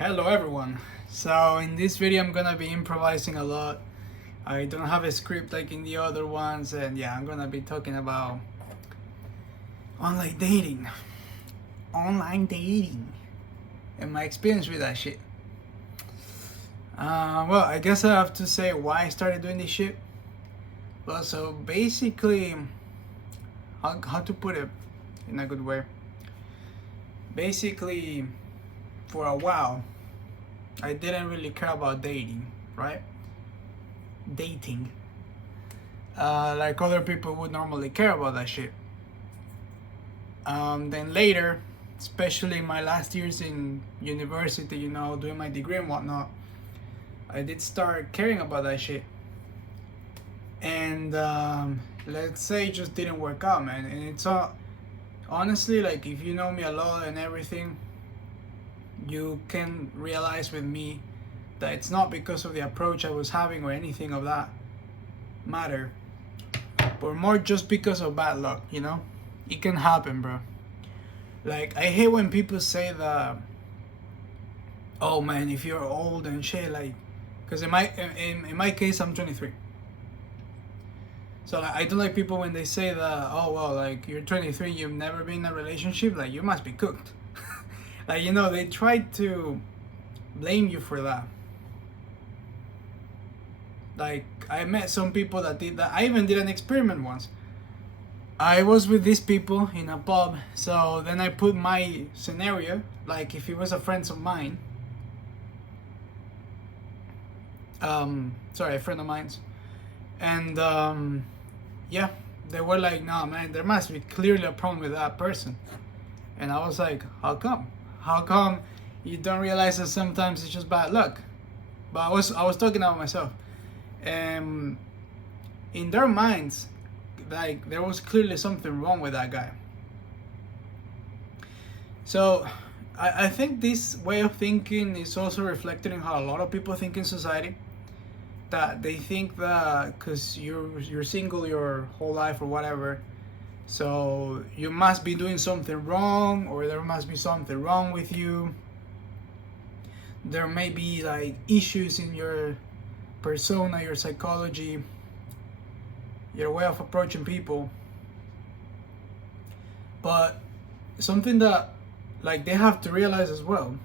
Hello everyone. So in this video I'm gonna be improvising a lot. I don't have a script like in the other ones, and yeah, I'm gonna be talking about online dating. Online dating and my experience with that shit. Well, I guess I have to say why I started doing this shit. Well, so basically, how to put it in a good way. Basically, for a while, I didn't really care about dating, right? Dating. Like other people would normally care about that shit. Then later, especially my last years in university, doing my degree and whatnot, I did start caring about that shit. And let's say it just didn't work out, man. And it's all honestly, like, if you know me a lot and everything, you can realize with me that it's not because of the approach I was having or anything of that matter, but more just because of bad luck, It can happen, bro. Like, I hate when people say that, oh man, if you're old and shit, like, because in my case, I'm 23. So like, I don't like people when they say that, oh well, like, you're 23, you've never been in a relationship, like, you must be cooked. Like, they try to blame you for that. Like, I met some people that did that. I even did an experiment once. I was with these people in a pub, so then I put my scenario, like if it was a friend of mine, sorry, a friend of mine's, and yeah, they were like, no man, there must be clearly a problem with that person, and I was like, how come? How come you don't realize that sometimes it's just bad luck? But I was talking about myself, and in their minds, like, there was clearly something wrong with that guy. So I think this way of thinking is also reflected in how a lot of people think in society, that they think that because you're single your whole life or whatever, so you must be doing something wrong, or there must be something wrong with you. There may be like issues in your persona, your psychology, your way of approaching people. But something that, like, they have to realize as well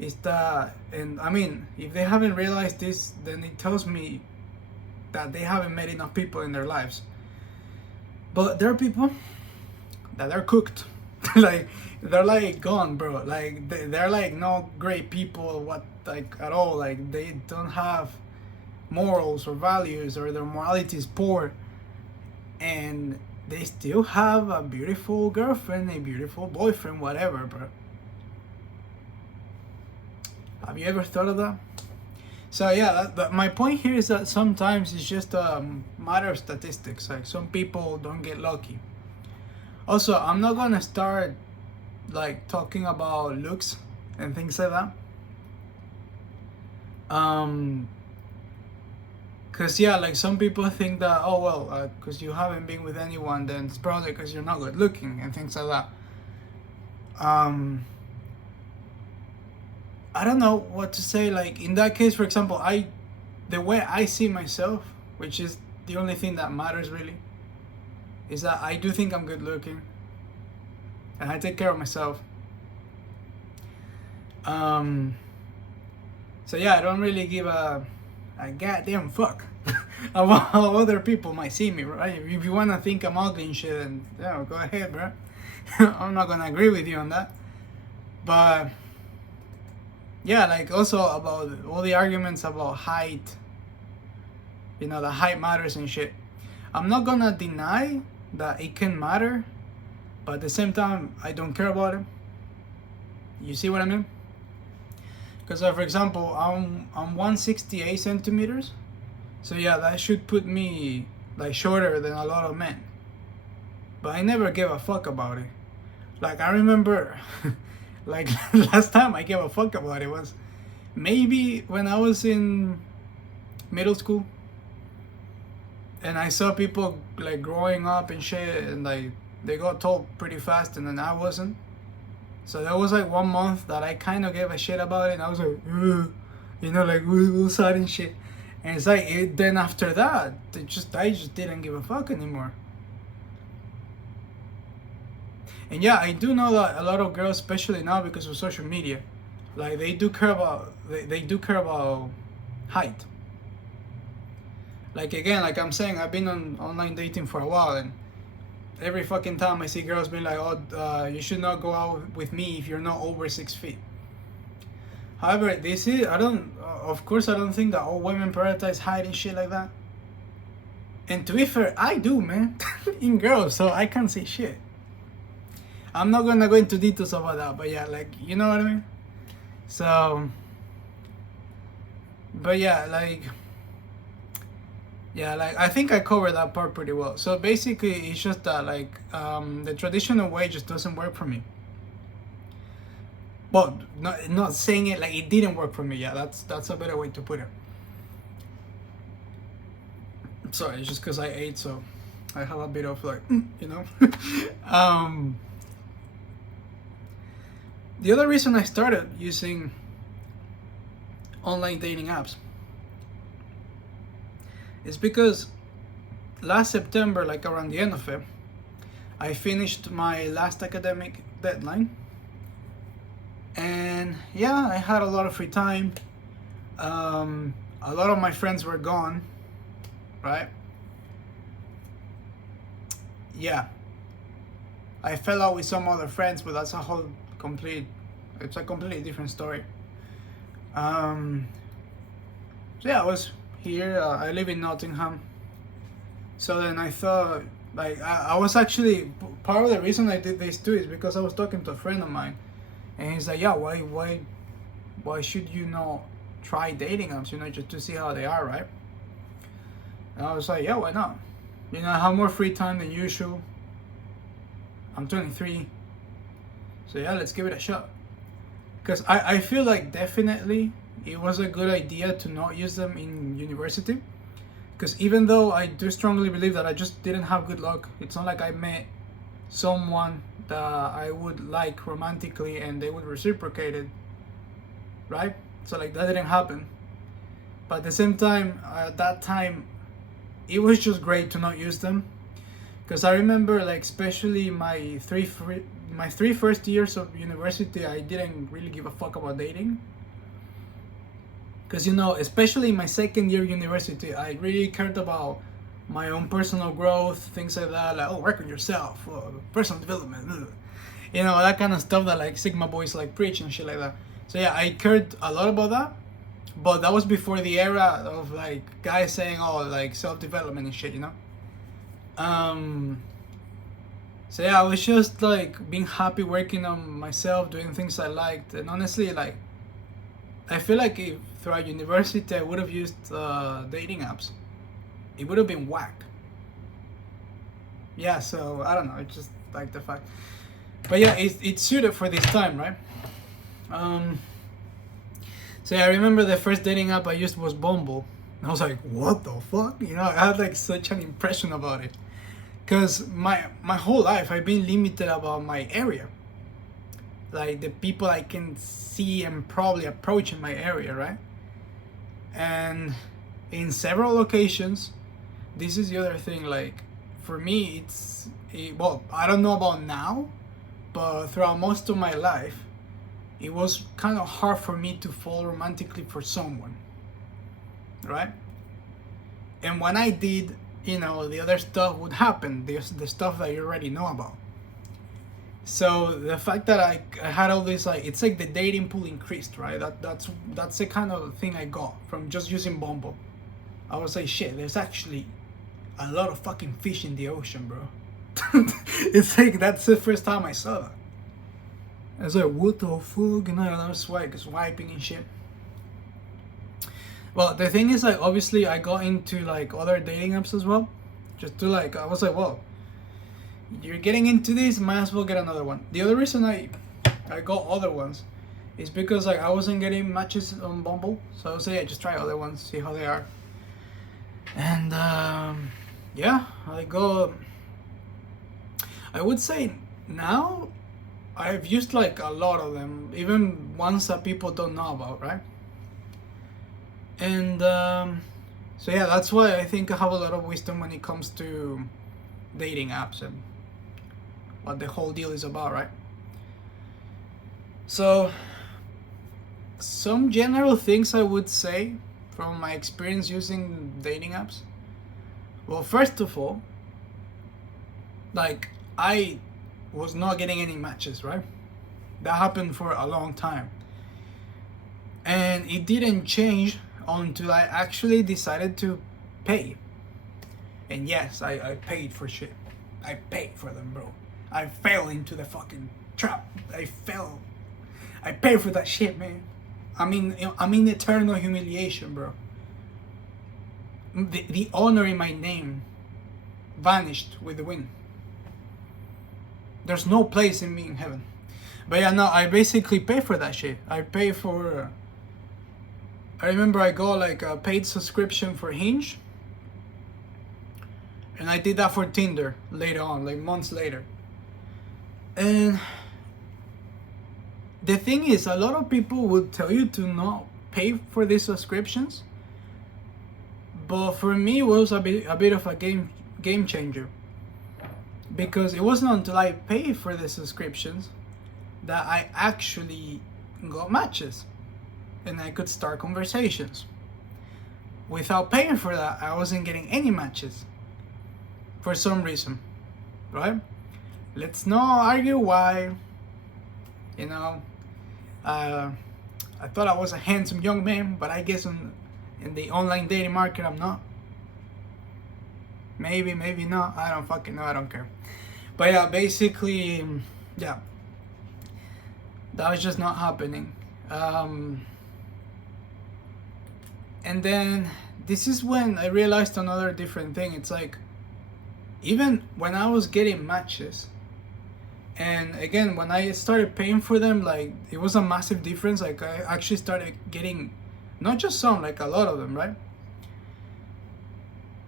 is that, and I mean, if they haven't realized this, then it tells me that they haven't met enough people in their lives. But there are people that are cooked. Like, they're like gone, bro. Like, they're like not great people, what, like, at all. Like, they don't have morals or values, or their morality is poor, and they still have a beautiful girlfriend, a beautiful boyfriend, whatever, bro. Have you ever thought of that? So yeah, my point here is that sometimes it's just a matter of statistics. Like, some people don't get lucky. Also, I'm not gonna start like talking about looks and things like that. Cause yeah, like, some people think that, oh well, cause you haven't been with anyone, then it's probably cause you're not good looking and things like that. I don't know what to say. Like, in that case, for example, the way I see myself, which is the only thing that matters really, is that I do think I'm good looking, and I take care of myself. So yeah, I don't really give a goddamn fuck about how other people might see me, right? If you wanna think I'm ugly and shit, then yeah, go ahead, bro. I'm not gonna agree with you on that. But yeah, like, also about all the arguments about height, the height matters and shit. I'm not gonna deny that it can matter, but at the same time, I don't care about it. You see what I mean? Because, for example, I'm 168 centimeters, so yeah, that should put me like shorter than a lot of men. But I never gave a fuck about it. Like, I remember, like, last time I gave a fuck about it was maybe when I was in middle school, and I saw people like growing up and shit, and like they got tall pretty fast, and then I wasn't. So there was like 1 month that I kind of gave a shit about it, and I was like, ugh, you know, like we sad and shit. And it's like then after that, I just didn't give a fuck anymore. And yeah, I do know that a lot of girls, especially now because of social media, like they do care about height. Like again, like I'm saying, I've been on online dating for a while, and every fucking time I see girls being like, "Oh, you should not go out with me if you're not over 6 feet." However, this is of course, I don't think that all women prioritize height and shit like that. And to be fair, I do, man, in girls, so I can't say shit. I'm not gonna go into details about that, but yeah, like, you know what I mean? So, but yeah, like I think I covered that part pretty well. So basically, it's just that like the traditional way just doesn't work for me. Well, not saying it like it didn't work for me. Yeah, that's a better way to put it. Sorry, it's just because I ate, so I have a bit of like, you know. The other reason I started using online dating apps is because last September, like around the end of it, I finished my last academic deadline. And yeah, I had a lot of free time. A lot of my friends were gone, right? Yeah. I fell out with some other friends, but that's it's a completely different story. So yeah, I was here. I live in Nottingham. So then I thought, like, I was actually, part of the reason I did this too is because I was talking to a friend of mine, and he's like, yeah, why should you not try dating apps, you know, just to see how they are, right? And I was like, yeah, why not? You know, I have more free time than usual. I'm 23. So yeah, let's give it a shot. Because I feel like definitely it was a good idea to not use them in university. Because even though I do strongly believe that I just didn't have good luck, it's not like I met someone that I would like romantically and they would reciprocate it, right? So like that didn't happen. But at the same time, at that time, it was just great to not use them. Because I remember, like, especially my three first years of university, I didn't really give a fuck about dating. Because, you know, especially in my second year of university, I really cared about my own personal growth, things like that, like, oh, work on yourself, personal development, you know, that kind of stuff that, like, Sigma boys, like, preach and shit like that. So, yeah, I cared a lot about that. But that was before the era of, like, guys saying, oh, like, self-development and shit, you know? So yeah, I was just like being happy working on myself, doing things I liked, and honestly, like, I feel like if throughout university I would have used dating apps, it would have been whack. Yeah, so I don't know, it's just like the fact. But yeah, it's suited for this time, right? So yeah, I remember the first dating app I used was Bumble. And I was like, what the fuck? You know, I had like such an impression about it. Because my whole life I've been limited about my area. Like the people I can see and probably approach in my area, right? And in several locations, this is the other thing, like for me well, I don't know about now, but throughout most of my life, it was kind of hard for me to fall romantically for someone, right? And when I did, you know, the other stuff would happen, the stuff that you already know about. So the fact that I had all this, like, it's like the dating pool increased, right? That's the kind of thing I got from just using Bumble. I was like, shit, there's actually a lot of fucking fish in the ocean, bro. It's like, that's the first time I saw that. I was like, what the fuck? And I was swiping and shit. Well, the thing is, like, obviously I got into like other dating apps as well. Just to like, I was like, well, you're getting into this, might as well get another one. The other reason I got other ones is because like I wasn't getting matches on Bumble. So I was like, yeah, just try other ones, see how they are. And yeah, I would say now I've used like a lot of them, even ones that people don't know about, right? And so yeah, that's why I think I have a lot of wisdom when it comes to dating apps and what the whole deal is about, right? So some general things I would say from my experience using dating apps. Well, first of all, like I was not getting any matches, right? That happened for a long time. And it didn't change until I actually decided to pay. And yes, I paid for shit. I paid for them, bro. I fell into the fucking trap. I paid for that shit, man. I'm in eternal humiliation, bro. The honor in my name vanished with the wind. There's no place in me in heaven. But yeah, no, I basically pay for that shit. I pay for... I remember I got like a paid subscription for Hinge. And I did that for Tinder later on, like months later. And the thing is, a lot of people would tell you to not pay for these subscriptions. But for me, it was a bit of a game changer. Because it wasn't until I paid for the subscriptions that I actually got matches. And I could start conversations. Without paying for that, I wasn't getting any matches. For some reason. Right? Let's not argue why. You know, I thought I was a handsome young man, but I guess in the online dating market, I'm not. Maybe not. I don't fucking know. I don't care. But yeah, basically, yeah, that was just not happening. And then this is when I realized another different thing. It's like, even when I was getting matches, and again, when I started paying for them, like, it was a massive difference. Like, I actually started getting not just some, like a lot of them, right?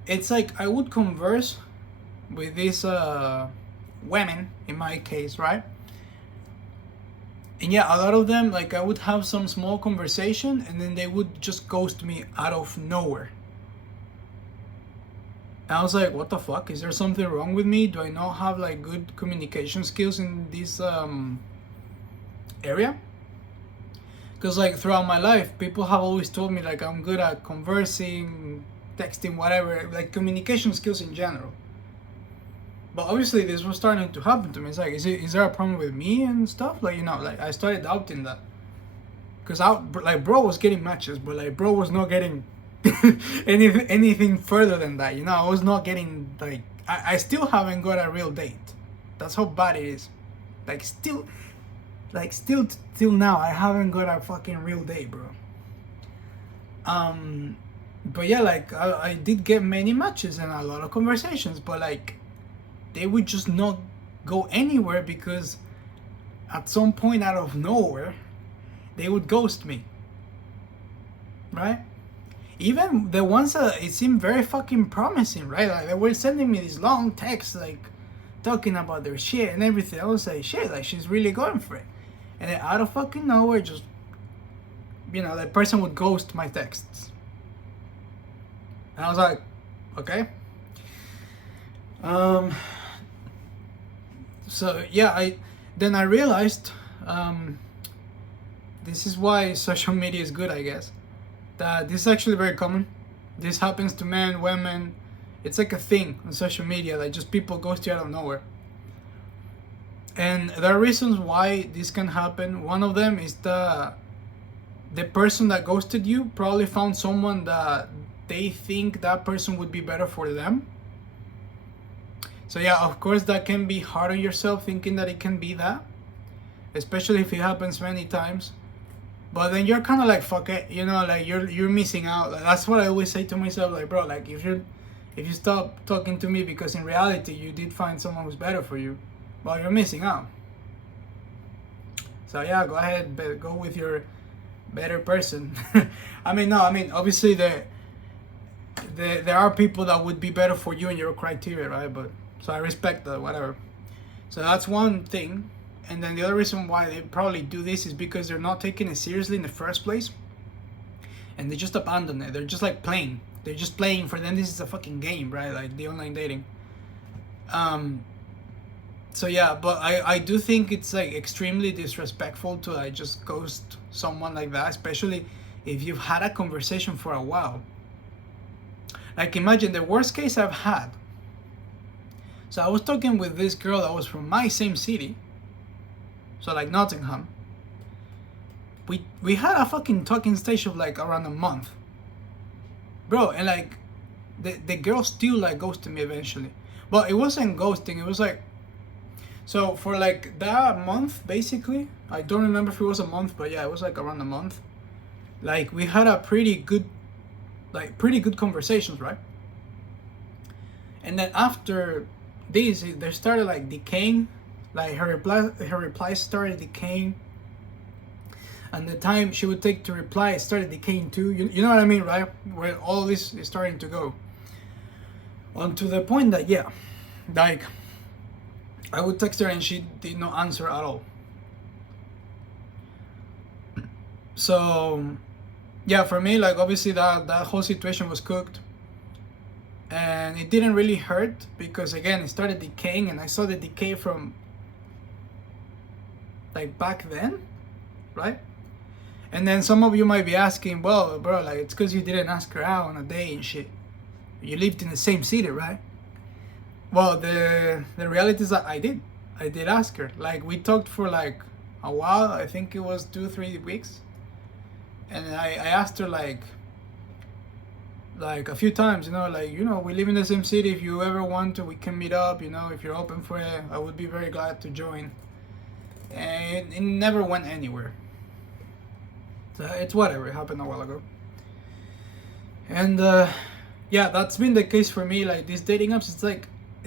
It's like I would converse with these women, in my case, right? And yeah, a lot of them, like, I would have some small conversation and then they would just ghost me out of nowhere. And I was like, what the fuck? Is there something wrong with me? Do I not have like good communication skills in this area? Because like throughout my life, people have always told me like I'm good at conversing, texting, whatever, like communication skills in general. But obviously this was starting to happen to me. It's like, is there a problem with me and stuff? Like, you know, like I started doubting that. Because like bro was getting matches, but like bro was not getting anything further than that. You know, I was not getting like, I still haven't got a real date. That's how bad it is. Like still till now, I haven't got a fucking real date, bro. But yeah, like I did get many matches and a lot of conversations, but like they would just not go anywhere because at some point out of nowhere they would ghost me, right? Even the ones that it seemed very fucking promising, right? Like they were sending me these long texts like talking about their shit and everything. I was like, shit, like she's really going for it. And then out of fucking nowhere, just, you know, that person would ghost my texts. And I was like, okay. So yeah, I realized this is why social media is good, I guess. That this is actually very common. This happens to men, women. It's like a thing on social media, like just people ghost you out of nowhere. And there are reasons why this can happen. One of them is the person that ghosted you probably found someone that they think that person would be better for them. So yeah, of course that can be hard on yourself thinking that it can be that, especially if it happens many times. But then you're kind of like, fuck it, you know, like you're missing out. Like, that's what I always say to myself, like, bro, like if you stop talking to me because in reality you did find someone who's better for you, well, you're missing out. So yeah, go ahead, go with your better person. I mean, obviously there are people that would be better for you in your criteria, right? But so I respect that, whatever. So that's one thing. And then the other reason why they probably do this is because they're not taking it seriously in the first place, and they just abandon it. They're just like playing. They're just playing. For them, this is a fucking game, right? Like the online dating. So yeah, but I do think it's like extremely disrespectful to like just ghost someone like that, especially if you've had a conversation for a while. Like imagine the worst case I've had. So I was talking with this girl that was from my same city. So like Nottingham. We had a fucking talking stage of like around a month. Bro, and like the girl still like ghosted me eventually. Well, it wasn't ghosting, it was like, so for like that month basically, I don't remember if it was a month, but yeah, it was like around a month. Like we had a pretty good conversations, right? And then after this, they started like decaying. Like her replies started decaying, and the time she would take to reply started decaying too. You know what I mean, right? Where all this is starting to go on to the point that yeah, like I would text her and she did not answer at all. So yeah, for me, like obviously that whole situation was cooked, and it didn't really hurt because again it started decaying, and I saw the decay from like back then, right? And then some of you might be asking, well, bro, like it's because you didn't ask her out on a date and shit. You lived in the same city, right? Well, the reality is that I did ask her. Like we talked for like a while. I think it was 2-3 weeks, and I asked her like a few times, you know, like, you know, we live in the same city. If you ever want to, we can meet up. You know, if you're open for it, I would be very glad to join. And it never went anywhere. So it's whatever. It happened a while ago. And yeah, that's been the case for me. Like these dating apps, it's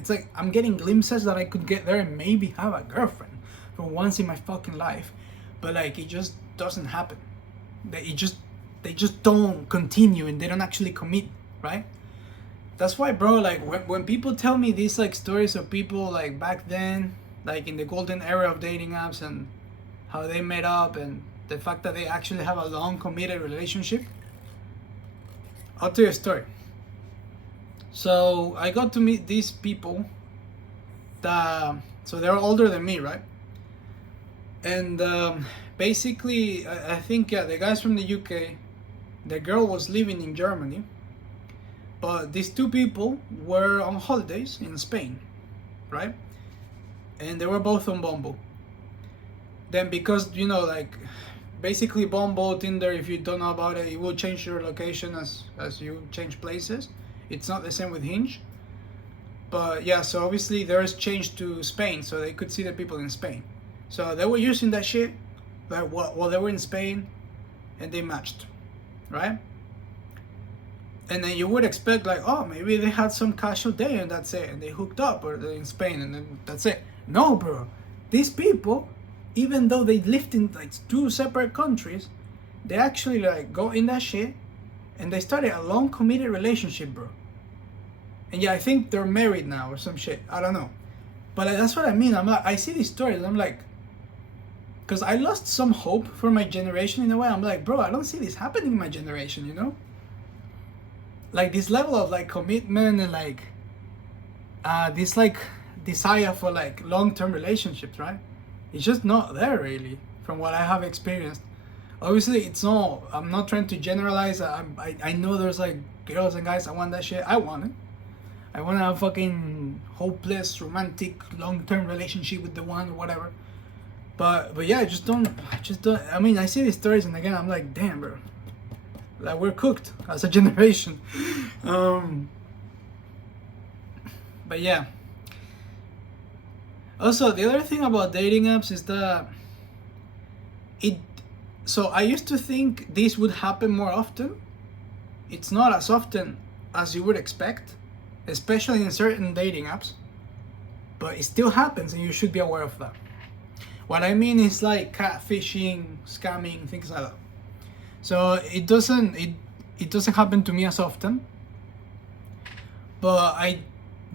like I'm getting glimpses that I could get there and maybe have a girlfriend for once in my fucking life, but like it just doesn't happen. They just don't continue and they don't actually commit, right? That's why, bro, like when people tell me these like stories of people like back then, like in the golden era of dating apps and how they met up and the fact that they actually have a long committed relationship, I'll tell you a story. So I got to meet these people that, so they're older than me, right? And basically, I think, yeah, the guy's from the UK, the girl was living in Germany, but these two people were on holidays in Spain, right? And they were both on Bumble. Then because, you know, like basically Bumble, Tinder, if you don't know about it, it will change your location as you change places. It's not the same with Hinge. But yeah, so obviously theirs changed to Spain, so they could see the people in Spain. So they were using that shit like while they were in Spain, and they matched, right? And then you would expect like, oh, maybe they had some casual day and that's it, and they hooked up or they're in Spain and then that's it. No, bro. These people, even though they lived in like 2 separate countries, they actually like go in that shit and they started a long committed relationship, bro. And yeah, I think they're married now or some shit. I don't know. But like, that's what I mean. I'm like, I see these stories. I'm like, because I lost some hope for my generation in a way. I'm like, bro, I don't see this happening in my generation, you know? Like this level of like commitment and like this like desire for like long-term relationships, right? It's just not there really from what I have experienced. Obviously it's not, I'm not trying to generalize. I know there's like girls and guys that want that shit. I want it. I want to have a fucking hopeless romantic long-term relationship with the one or whatever. But yeah, I just don't, I mean, I see these stories and again I'm like, damn, bro, like we're cooked as a generation. But yeah, also the other thing about dating apps is that so I used to think this would happen more often. It's not as often as you would expect, especially in certain dating apps, but it still happens and you should be aware of that. What I mean is like catfishing, scamming, things like that. So it doesn't happen to me as often, but I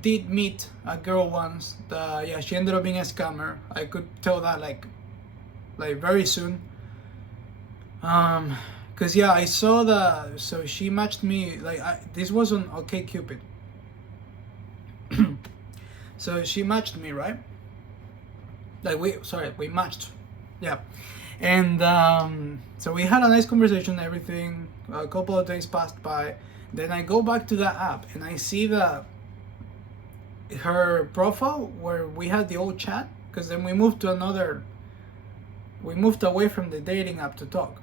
did meet a girl once that, yeah, she ended up being a scammer. I could tell that like very soon. Cause yeah, I saw that. So she matched me like this was on OkCupid. So she matched me, right? Like we matched, yeah. And so we had a nice conversation, everything. A couple of days passed by. Then I go back to that app and I see that her profile where we had the old chat, because then we moved away from the dating app to talk.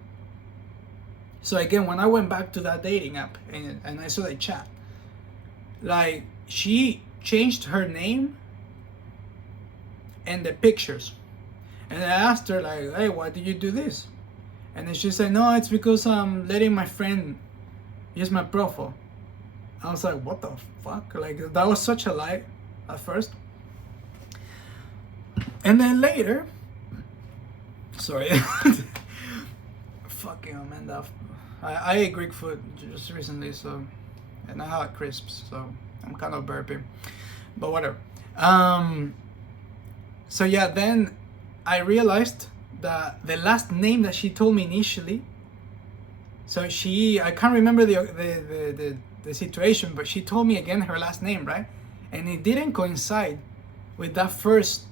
So again, when I went back to that dating app and I saw the chat, like she changed her name and the pictures. And I asked her like, hey, why did you do this? And then she said, no, it's because I'm letting my friend use my profile. I was like, what the fuck? Like, that was such a lie at first. And then later, sorry, fucking Amanda, I ate Greek food just recently, so, and I had crisps, so I'm kind of burping, but whatever. So yeah, then I realized that the last name that she told me initially, so I can't remember the situation, but she told me again her last name, right? And it didn't coincide with that first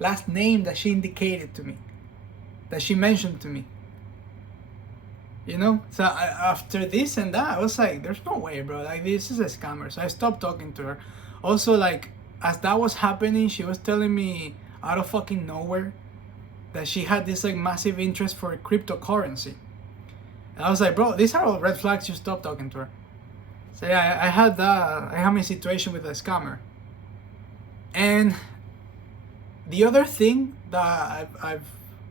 last name that she indicated to me, that she mentioned to me. You know? So after this and that, I was like, there's no way, bro. Like, this is a scammer. So I stopped talking to her. Also, like, as that was happening, she was telling me out of fucking nowhere that she had this like massive interest for cryptocurrency. And I was like, bro, these are all red flags. You stop talking to her. So yeah, I had my situation with a scammer. And the other thing that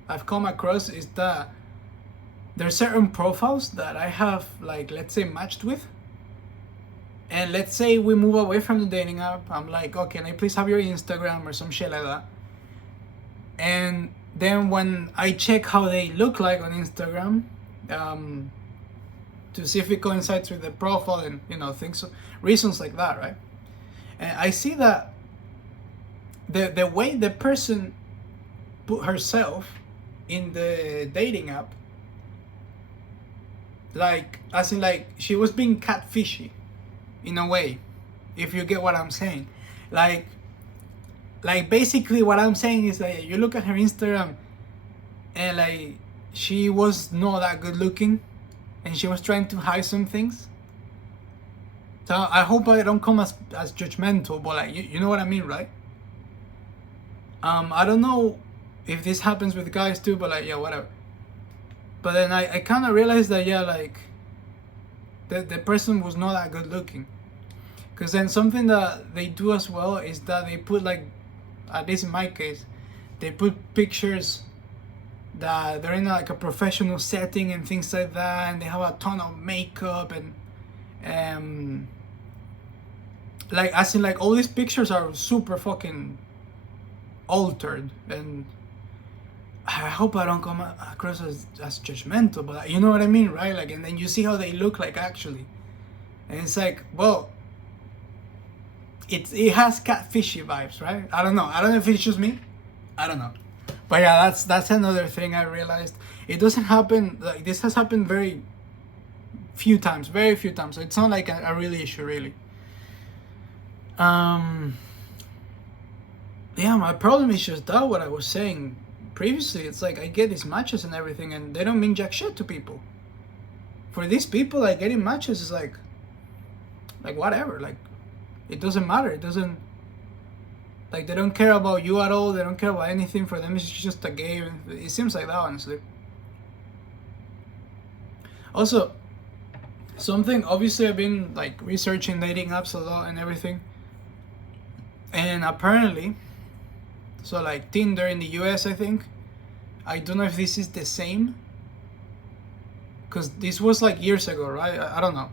I've come across is that there are certain profiles that I have, like, let's say, matched with. And let's say we move away from the dating app. I'm like, oh, can I please have your Instagram or some shit like that? And then when I check how they look like on Instagram, to see if it coincides with the profile and, you know, things, reasons like that, right? And I see that the way the person put herself in the dating app, like, as in, like, she was being catfishy in a way, if you get what I'm saying. Like basically what I'm saying is that you look at her Instagram and like she was not that good looking and she was trying to hide some things. So I hope I don't come as judgmental, but like you know what I mean, right? I don't know if this happens with guys too, but like, yeah, whatever. But then I kind of realized that, yeah, like the person was not that good looking. Because then something that they do as well is that they put, like, at least in my case, they put pictures that they're in like a professional setting and things like that, and they have a ton of makeup and like, as in, like, all these pictures are super fucking altered. And I hope I don't come across as judgmental, but you know what I mean, right? Like, and then you see how they look like actually, and it's like, well, it has catfishy vibes, right? I don't know if it's just me, I don't know, but yeah, that's another thing I realized. It doesn't happen, like, this has happened very few times, so it's not like a real issue, really. Yeah, my problem is just that, what I was saying previously. It's like I get these matches and everything, and they don't mean jack shit to people. For these people, like, getting matches is like whatever. Like, it doesn't matter. It doesn't, like, they don't care about you at all. They don't care about anything. For them, it's just a game. It seems like that, honestly. Also, something, obviously I've been like researching dating apps a lot and everything, and apparently, so like Tinder in the US, I think, I don't know if this is the same, because this was like years ago, right? I don't know.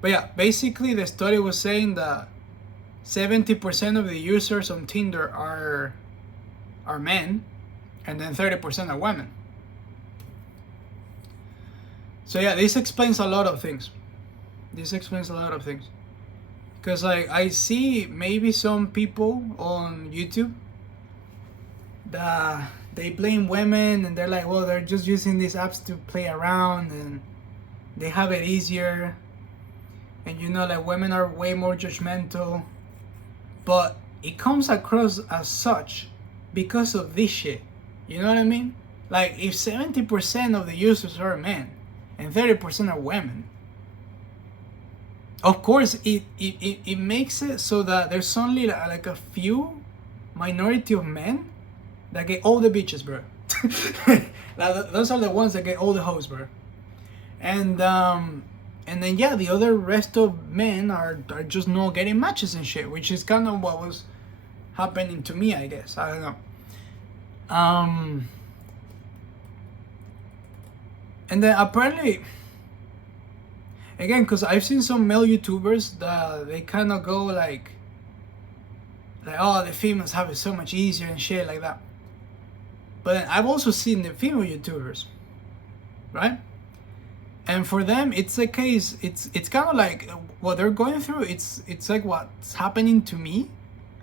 But yeah, basically the study was saying that 70% of the users on Tinder are men, and then 30% are women. So yeah, this explains a lot of things. Because like I see maybe some people on YouTube that they blame women and they're like, well, they're just using these apps to play around and they have it easier, and you know, like women are way more judgmental. But it comes across as such because of this shit. You know what I mean? Like if 70% of the users are men and 30% are women, of course it makes it so that there's only like a few minority of men that get all the bitches, bro. Like, those are the ones that get all the hoes, bro. And then yeah, the other rest of men are just not getting matches and shit, which is kind of what was happening to me, I guess. I don't know. And then apparently, again, because I've seen some male YouTubers that they kind of go like, oh, the females have it so much easier and shit like that. But then I've also seen the female YouTubers, right? And for them, it's a case. It's kind of like what they're going through. It's like what's happening to me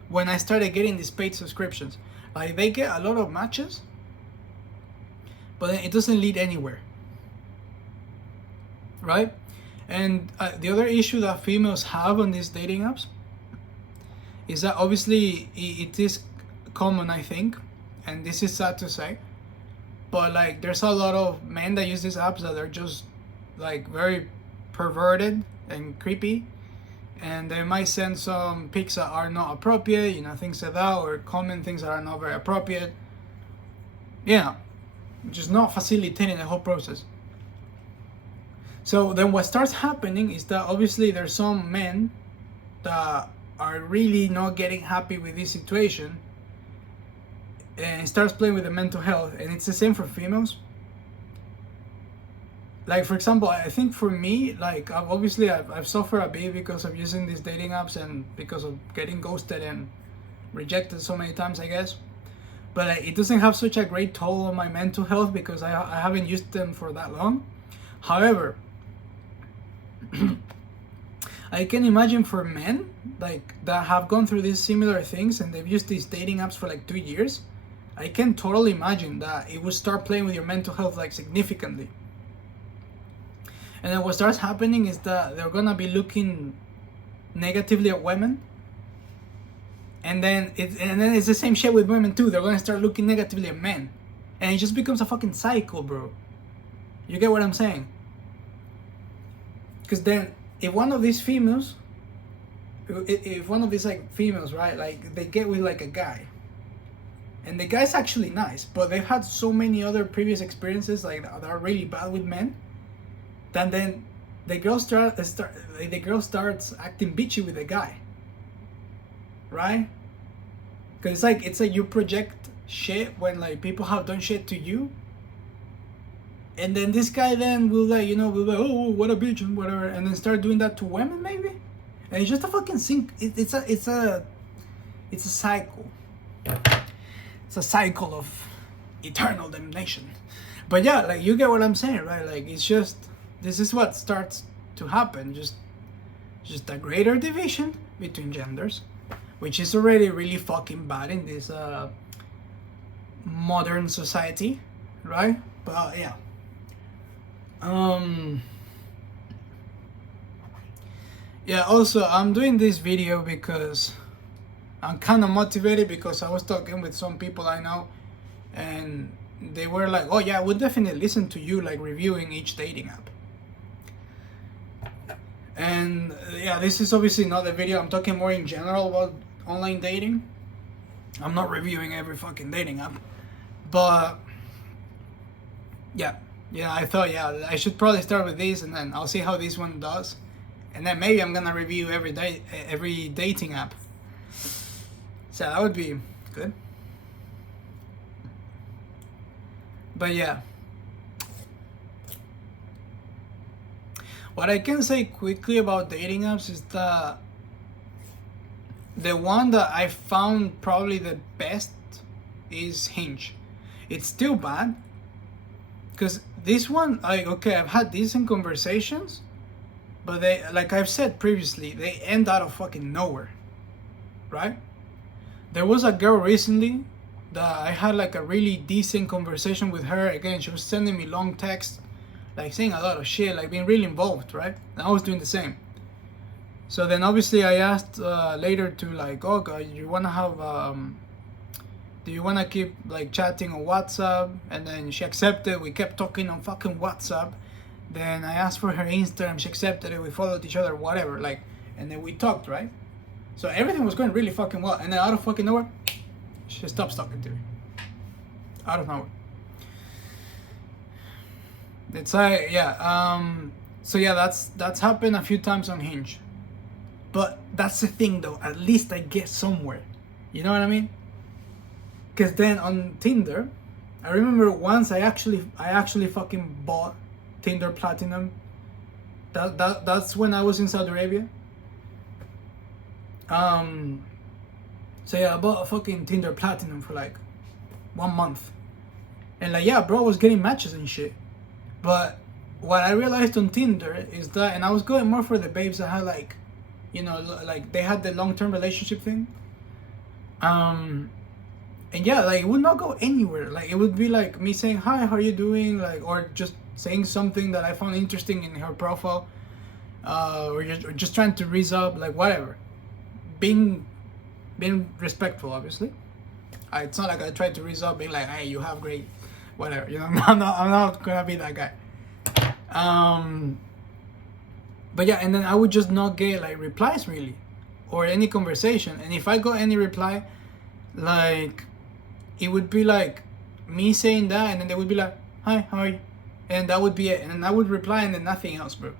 when I started getting these paid subscriptions. Like they get a lot of matches, but then it doesn't lead anywhere, right? And the other issue that females have on these dating apps is that obviously it is common, I think, and this is sad to say, but like there's a lot of men that use these apps that are just like very perverted and creepy, and they might send some pics that are not appropriate, you know, things like that, or comment things that are not very appropriate, you know, just not facilitating the whole process. So then what starts happening is that obviously there's some men that are really not getting happy with this situation, and it starts playing with the mental health. And it's the same for females. Like for example, I think for me, like I've suffered a bit because of using these dating apps and because of getting ghosted and rejected so many times, I guess. But it doesn't have such a great toll on my mental health because I haven't used them for that long. However, I can imagine for men like that have gone through these similar things and they've used these dating apps for like 2 years. I can totally imagine that it would start playing with your mental health like significantly. And then what starts happening is that they're gonna be looking negatively at women, and then it's the same shit with women too. They're gonna start looking negatively at men, and it just becomes a fucking cycle, bro. You get what I'm saying? Because then if one of these females, right, like they get with like a guy, and the guy's actually nice, but they've had so many other previous experiences like that are really bad with men, then the girl starts acting bitchy with the guy, right? Because it's like you project shit when like people have done shit to you, and then this guy then will like, you know, will like, oh, what a bitch and whatever, and then start doing that to women maybe, and it's just a fucking it's a cycle. It's a cycle of eternal damnation. But yeah, like you get what I'm saying, right? Like it's just, this is what starts to happen, just a greater division between genders, which is already really fucking bad in this modern society, right? But yeah. Yeah, also I'm doing this video because I'm kind of motivated, because I was talking with some people I know and they were like, oh yeah, I would definitely listen to you like reviewing each dating app. And yeah, this is obviously not the video. I'm talking more in general about online dating. I'm not reviewing every fucking dating app. But yeah, I thought, yeah, I should probably start with this and then I'll see how this one does. And then maybe I'm gonna review every dating app. So that would be good. But yeah. What I can say quickly about dating apps is that the one that I found probably the best is Hinge. It's still bad, because this one, like, okay, I've had decent conversations, But they, like I've said previously, they end out of fucking nowhere, right? There was a girl recently that I had like a really decent conversation with her. Again, she was sending me long texts, like saying a lot of shit, like being really involved, right? And I was doing the same. So then obviously I asked later to like, oh God, you wanna have do you wanna keep like chatting on WhatsApp? And then she accepted. We kept talking on fucking WhatsApp. Then I asked for her Instagram. She accepted it. We followed each other, whatever. Like, and then we talked, right? So everything was going really fucking well. And then out of fucking nowhere, she stops talking to me. Out of nowhere. It's like, yeah. So yeah, that's happened a few times on Hinge. But that's the thing, though. At least I get somewhere. You know what I mean? Because then on Tinder, I remember once I actually fucking bought Tinder Platinum. That's when I was in Saudi Arabia. So yeah, I bought a fucking Tinder Platinum for like 1 month. And like, yeah, bro, I was getting matches and shit. But what I realized on Tinder is that, and I was going more for the babes that had like, you know, like they had the long-term relationship thing. And yeah, like it would not go anywhere. Like it would be like me saying, hi, how are you doing? Like, or just saying something that I found interesting in her profile. Or just trying to raise up, like whatever. Being respectful, obviously. It's not like I tried to raise up being like, hey, you have great, whatever. You know, I'm not gonna be that guy. But yeah, and then I would just not get like replies really, or any conversation. And if I got any reply, like it would be like me saying that, and then they would be like, hi, how are you? And that would be it. And then I would reply, and then nothing else, bro.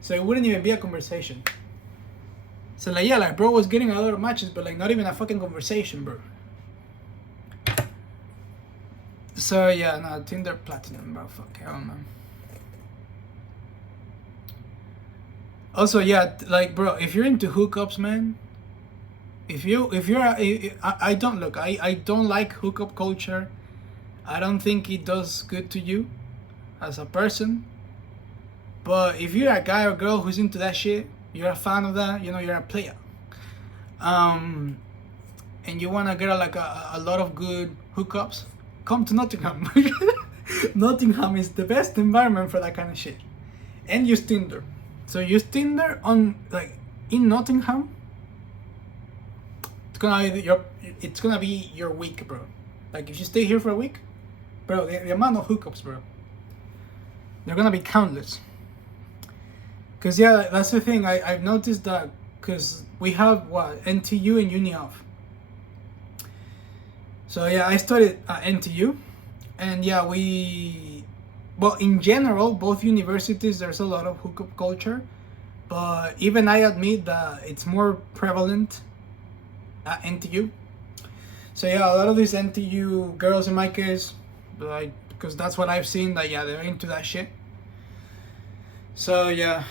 So it wouldn't even be a conversation. So like, yeah, like bro was getting a lot of matches, but like not even a fucking conversation, bro. So yeah, no, Tinder Platinum, bro. Fuck hell, man. Also, yeah, like bro, if you're into hookups, man. If you're, I don't look. I don't like hookup culture. I don't think it does good to you as a person. But if you're a guy or girl who's into that shit, you're a fan of that, you know, you're a player. And you wanna get like a lot of good hookups, come to Nottingham. Nottingham is the best environment for that kind of shit. And use Tinder. So use Tinder on like in Nottingham. It's gonna be your week, bro. Like if you stay here for a week, bro, the amount of hookups, bro, they're gonna be countless. Cause yeah, that's the thing. I've noticed that because we have what NTU and Uni off. So yeah, I studied at NTU, and yeah, well, in general, both universities there's a lot of hookup culture, but even I admit that it's more prevalent at NTU. So yeah, a lot of these NTU girls, in my case, like because that's what I've seen, that yeah, they're into that shit. So yeah,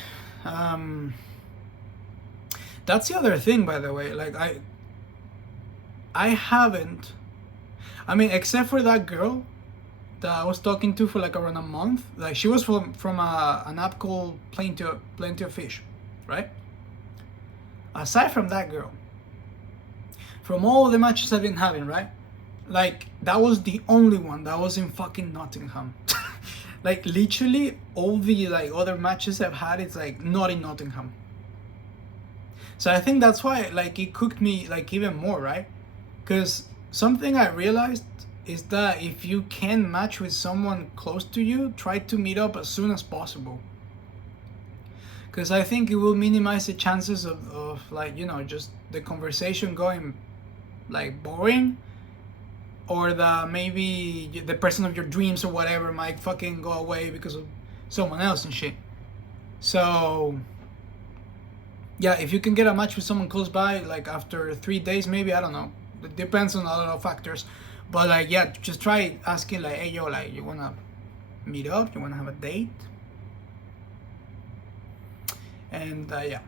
that's the other thing, by the way. Like I haven't, I mean, except for that girl that I was talking to for like around a month. Like she was from an app called Plenty of Fish, right? Aside from that girl, from all the matches I've been having, right? Like that was the only one that was in fucking Nottingham. Like literally all the like other matches I've had, it's like not in Nottingham. So I think that's why like it cooked me like even more, right? Because something I realized is that if you can match with someone close to you, try to meet up as soon as possible. Because I think it will minimize the chances of like, you know, just the conversation going like boring, or that maybe the person of your dreams or whatever might fucking go away because of someone else and shit. So yeah, if you can get a match with someone close by, like after 3 days, maybe, I don't know, it depends on a lot of factors, but like yeah, just try asking like, hey yo, like you wanna meet up, you wanna have a date? And yeah,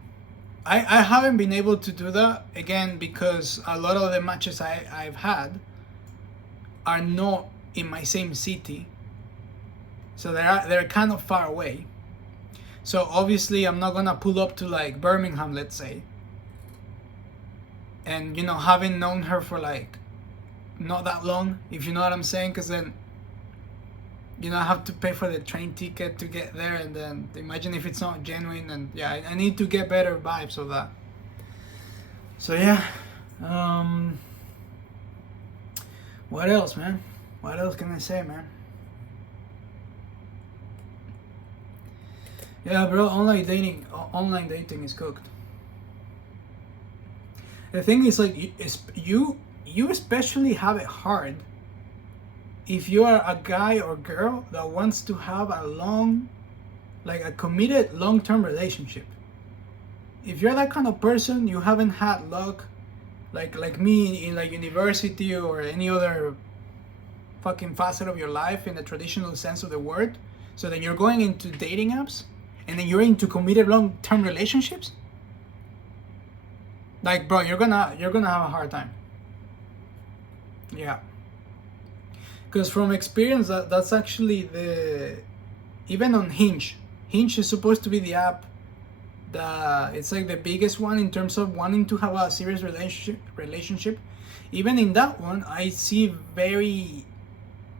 I haven't been able to do that again because a lot of the matches I've had are not in my same city, so they're kind of far away. So obviously I'm not gonna pull up to like Birmingham, let's say, and you know, having known her for like not that long, if you know what I'm saying, because then, you know, I have to pay for the train ticket to get there, and then imagine if it's not genuine. And yeah, I need to get better vibes of that. So yeah, what else, man? What else can I say, man? Yeah, bro, online dating is cooked. The thing is, like, you especially have it hard if you are a guy or girl that wants to have a long, like a committed long-term relationship. If you're that kind of person, you haven't had luck, like me in like university or any other fucking facet of your life in the traditional sense of the word. So then you're going into dating apps, and then you're into committed long-term relationships. Like, bro, you're gonna have a hard time. Yeah. Because from experience, that's actually the, even on Hinge. Hinge is supposed to be the app that it's like the biggest one in terms of wanting to have a serious relationship. Even in that one, I see very,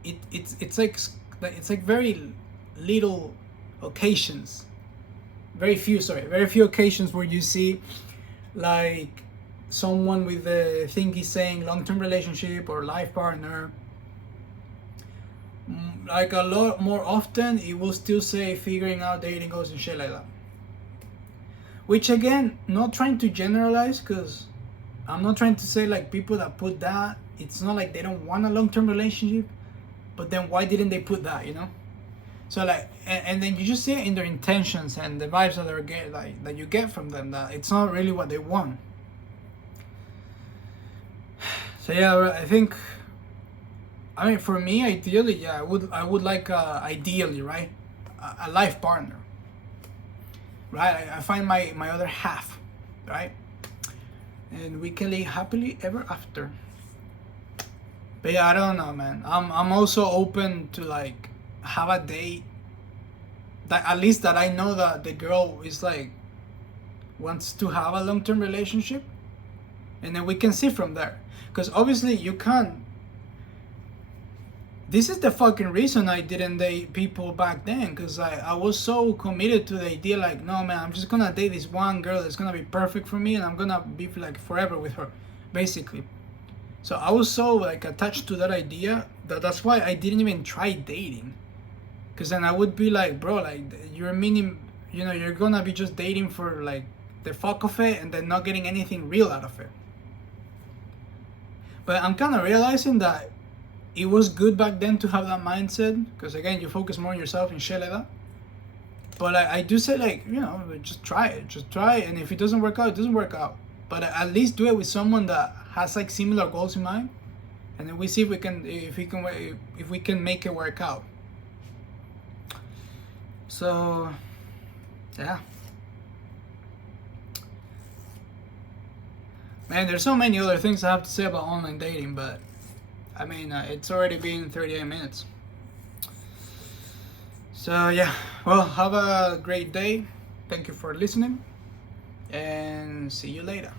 it's like very little occasions, very few occasions where you see like someone with the thing he's saying long-term relationship or life partner. Like a lot more often, it will still say figuring out dating goals and shit like that. Which again, not trying to generalize, because I'm not trying to say like people that put that, it's not like they don't want a long-term relationship, but then why didn't they put that, you know? So like, and then you just see it in their intentions and the vibes that they're get, like that you get from them, that it's not really what they want. So yeah, I think, I mean, for me, ideally, yeah, I would like, ideally, right, a life partner, right? I find my other half, right, and we can live happily ever after. But yeah, I don't know, man. I'm also open to like have a date that at least that I know that the girl is like wants to have a long-term relationship, and then we can see from there. Because obviously you can't. This is the fucking reason I didn't date people back then, because I was so committed to the idea, like, no man, I'm just gonna date this one girl that's gonna be perfect for me and I'm gonna be like forever with her, basically. So I was so like attached to that idea that's why I didn't even try dating. Because then I would be like, bro, like, you're meaning, you know, you're gonna be just dating for like the fuck of it and then not getting anything real out of it. But I'm kind of realizing that it was good back then to have that mindset, because again, you focus more on yourself and shit like that. But I do say, like, you know, just try it, and if it doesn't work out, it doesn't work out. But at least do it with someone that has like similar goals in mind, and then we see if we can make it work out. So yeah, man, there's so many other things I have to say about online dating, but I mean, it's already been 38 minutes. So yeah, well, have a great day. Thank you for listening, and see you later.